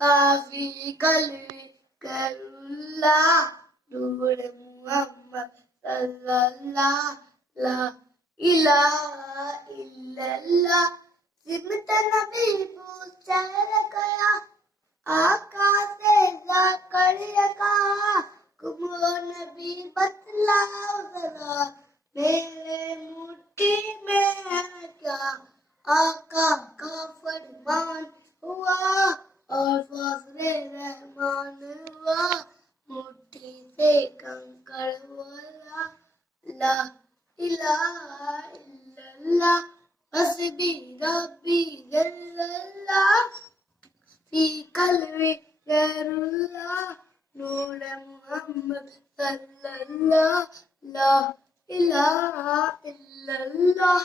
في قلبي كالله نور محمد صلى الله لا إله إلا الله सिमत नबी पूछा गया आका से जाकर कहा कुमो नबी बतलाओ जरा मेरे मुट्ठी में है क्या आका का फरमान हुआ और फजले रहमान हुआ मुट्ठी से कंकड़ बोला ला इलाहा इल्लल्लाह हस्बी रब्बी जल्लल्लाह फी कल्बी गैरुल्लाह नूर मुहम्मद सल्लल्लाह ला इलाहा इल्लल्लाह